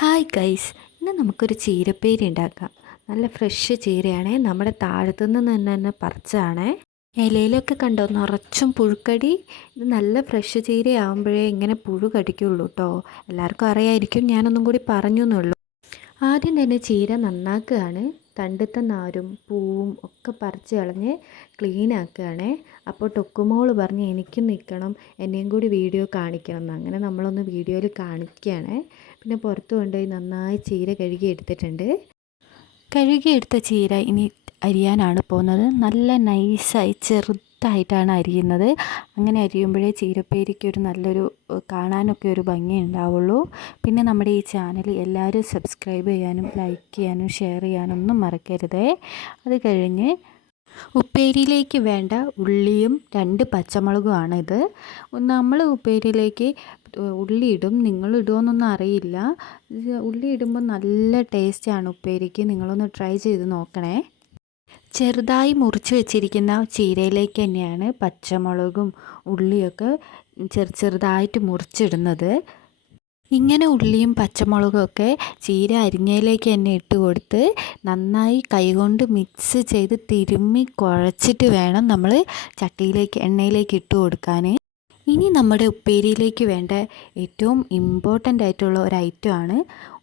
Hi guys ഇന്ന് നമുക്കൊരു ചീരപ്പേരി ഉണ്ടാക്കാം. നല്ല ഫ്രഷ് ചീരയാണേ. നമ്മുടെ താഴത്തു നിന്ന് തന്നെ തന്നെ പറിച്ചതാണേ. ഇലയിലൊക്കെ കണ്ടോ നിറച്ചും പുഴുക്കടി. ഇത് നല്ല ഫ്രഷ് ചീരയാകുമ്പോഴേ ഇങ്ങനെ പുഴു കടിക്കുള്ളൂ കേട്ടോ എല്ലാവർക്കും അറിയായിരിക്കും ഞാനൊന്നും കൂടി പറഞ്ഞു എന്നുള്ളൂ ആദ്യം തന്നെ ചീര നന്നാക്കുകയാണ്. തണ്ടത്തെ നാരും പൂവും ഒക്കെ പറിച്ച് കളഞ്ഞ് ക്ലീൻ ആക്കുകയാണേ. അപ്പോൾ ടൊക്കുമോൾ പറഞ്ഞ് എനിക്കും നിൽക്കണം എന്നെയും കൂടി വീഡിയോ കാണിക്കണം എന്ന്. അങ്ങനെ നമ്മളൊന്ന് വീഡിയോയിൽ കാണിക്കുകയാണ്. പിന്നെ പുറത്ത് കൊണ്ടുപോയി നന്നായി ചീര കഴുകി എടുത്തിട്ടുണ്ട്. കഴുകിയെടുത്ത ചീര ഇനി അരിയാനാണ് പോകുന്നത്. നല്ല നൈസായി ചെറുതായിട്ടാണ് അരിയുന്നത്. അങ്ങനെ അരിയുമ്പോഴേ ചീരപ്പേരിക്ക് ഒരു നല്ലൊരു കാണാനൊക്കെ ഒരു ഭംഗി ഉണ്ടാവുള്ളൂ. പിന്നെ നമ്മുടെ ഈ ചാനൽ എല്ലാവരും സബ്സ്ക്രൈബ് ചെയ്യാനും ലൈക്ക് ചെയ്യാനും ഷെയർ ചെയ്യാനും ഒന്നും മറക്കരുതേ. അത് കഴിഞ്ഞ് ഉപ്പേരിയിലേക്ക് വേണ്ട ഉള്ളിയും രണ്ട് പച്ചമുളകുമാണ് ഇത് നമ്മൾ ഉപ്പേരിയിലേക്ക് ഉള്ളി ഇടും നിങ്ങൾ ഇടുമോയെന്നൊന്നും അറിയില്ല. ഉള്ളി ഇടുമ്പോൾ നല്ല ടേസ്റ്റാണ് ഉപ്പേരിക്ക്. നിങ്ങളൊന്ന് ട്രൈ ചെയ്ത് നോക്കണേ. ചെറുതായി മുറിച്ച് വെച്ചിരിക്കുന്ന ചീരയിലേക്ക് തന്നെയാണ് പച്ചമുളകും ഉള്ളിയൊക്കെ ചെറു ചെറുതായിട്ട് മുറിച്ചിടുന്നത്. ഇങ്ങനെ ഉള്ളിയും പച്ചമുളകും ഒക്കെ ചീര അരിഞ്ഞയിലേക്ക് തന്നെ ഇട്ട് കൊടുത്ത് നന്നായി കൈകൊണ്ട് മിക്സ് ചെയ്ത് തിരുമ്മി കുഴച്ചിട്ട് വേണം നമ്മൾ ചട്ടിയിലേക്ക് എണ്ണയിലേക്ക് ഇട്ട് കൊടുക്കാൻ ഇനി നമ്മുടെ ഉപ്പേരിയിലേക്ക് വേണ്ട ഏറ്റവും ഇമ്പോർട്ടന്റ് ആയിട്ടുള്ള ഒരു ഐറ്റമാണ്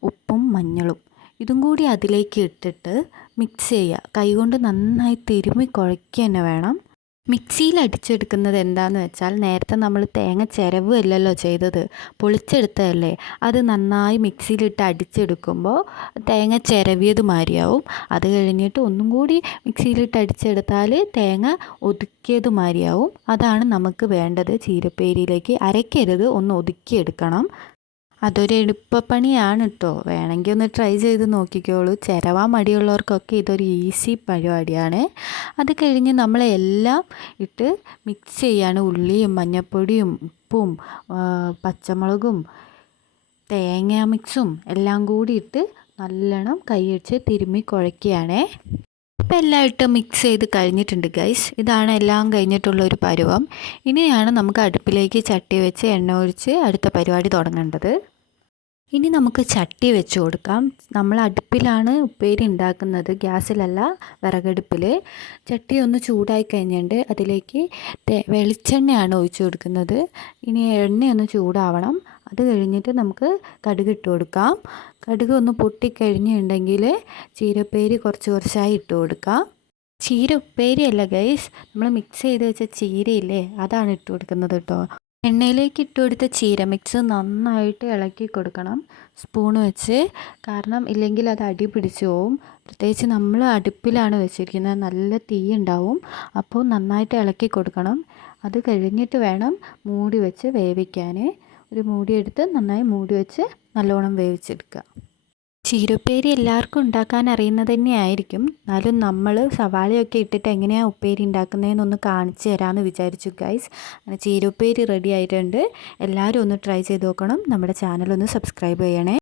ഉപ്പും മഞ്ഞളും. ഇതും കൂടി അതിലേക്ക് ഇട്ടിട്ട് മിക്സ് ചെയ്യുക. കൈകൊണ്ട് നന്നായി തിരുമ്മി കുഴയ്ക്കുക തന്നെ വേണം. മിക്സിയിൽ അടിച്ചെടുക്കുന്നത് എന്താണെന്ന് വെച്ചാൽ നേരത്തെ നമ്മൾ തേങ്ങ ചിരവ് അല്ലല്ലോ ചെയ്തത് പൊളിച്ചെടുത്തതല്ലേ? അത് നന്നായി മിക്സിയിലിട്ട് അടിച്ചെടുക്കുമ്പോൾ തേങ്ങ ചിരവിയത് മാതിരിയാവും അത് കഴിഞ്ഞിട്ട് ഒന്നും കൂടി മിക്സിയിലിട്ട് അടിച്ചെടുത്താൽ തേങ്ങ ഒതുക്കിയത് മാതിരിയാവും അതാണ് നമുക്ക് വേണ്ടത് ചീരപ്പേരിയിലേക്ക്. അരയ്ക്കരുത് ഒന്ന് ഒതുക്കിയെടുക്കണം. അതൊരു എളുപ്പപ്പണിയാണ് കേട്ടോ വേണമെങ്കിൽ ഒന്ന് ട്രൈ ചെയ്ത് നോക്കിക്കോളൂ. ചിരവാൻ മടിയുള്ളവർക്കൊക്കെ ഇതൊരു ഈസി പരിപാടിയാണ്. അത് കഴിഞ്ഞ് നമ്മളെല്ലാം ഇട്ട് മിക്സ് ചെയ്യാണ് ഉള്ളിയും മഞ്ഞൾപ്പൊടിയും ഉപ്പും പച്ചമുളകും തേങ്ങ മിക്സും എല്ലാം കൂടി ഇട്ട് നല്ലോണം കൈയടിച്ച് തിരുമ്മി കുഴയ്ക്കുകയാണേ. ഇപ്പം എല്ലാം ഇട്ട് മിക്സ് ചെയ്ത് കഴിഞ്ഞിട്ടുണ്ട് ഗൈസ് ഇതാണ് എല്ലാം കഴിഞ്ഞിട്ടുള്ള ഒരു പരുവം. ഇനിയാണ് നമുക്ക് അടുപ്പിലേക്ക് ചട്ടി വെച്ച് എണ്ണ ഒഴിച്ച് അടുത്ത പരിപാടി തുടങ്ങേണ്ടത്. ഇനി നമുക്ക് ചട്ടി വെച്ച് കൊടുക്കാം. നമ്മൾ അടുപ്പിലാണ് ഉപ്പേരി ഉണ്ടാക്കുന്നത് ഗ്യാസിലല്ല വിറകടുപ്പിൽ ചട്ടി ഒന്ന് ചൂടായി കഴിഞ്ഞിട്ട് അതിലേക്ക് വെളിച്ചെണ്ണയാണ് ഒഴിച്ചു കൊടുക്കുന്നത്. ഇനി എണ്ണയൊന്ന് ചൂടാവണം. അത് കഴിഞ്ഞിട്ട് നമുക്ക് കടുക് ഇട്ട് കൊടുക്കാം. കടുക് ഒന്ന് പൊട്ടിക്കഴിഞ്ഞിട്ടുണ്ടെങ്കിൽ ചീരപ്പേരി കുറച്ച് കുറച്ചായി ഇട്ട് കൊടുക്കാം. ചീര ഉപ്പേരിയല്ല ഗൈസ് നമ്മൾ മിക്സ് ചെയ്ത് വെച്ച ചീരയില്ലേ അതാണ് ഇട്ട് കൊടുക്കുന്നത് കേട്ടോ. എണ്ണയിലേക്ക് ഇട്ട് കൊടുത്ത ചീര മിക്സ് നന്നായിട്ട് ഇളക്കി കൊടുക്കണം. സ്പൂൺ വെച്ച്. കാരണം ഇല്ലെങ്കിൽ അത് അടി പിടിച്ചു പോവും. പ്രത്യേകിച്ച് നമ്മൾ അടുപ്പിലാണ് വെച്ചിരിക്കുന്നത്. നല്ല തീ ഉണ്ടാവും. അപ്പോൾ നന്നായിട്ട് ഇളക്കി കൊടുക്കണം. അത് കഴിഞ്ഞിട്ട് വേണം മൂടി വെച്ച് വേവിക്കാൻ ഒരു മൂടി എടുത്ത് നന്നായി മൂടി വെച്ച് നല്ലോണം വേവിച്ചെടുക്കുക. ചീരപ്പേരി എല്ലാവർക്കും ഉണ്ടാക്കാൻ അറിയുന്നത് തന്നെയായിരിക്കും എന്നാലും നമ്മൾ സവാളയൊക്കെ ഇട്ടിട്ട് എങ്ങനെയാണ് ഉപ്പേരി ഉണ്ടാക്കുന്നതെന്നൊന്ന് കാണിച്ചു തരാമെന്ന് വിചാരിച്ചു ഗൈസ് അങ്ങനെ ചീരപ്പേരി റെഡി ആയിട്ടുണ്ട്. എല്ലാവരും ഒന്ന് ട്രൈ ചെയ്ത് നോക്കണം. നമ്മുടെ ചാനൽ ഒന്ന് സബ്സ്ക്രൈബ് ചെയ്യണേ.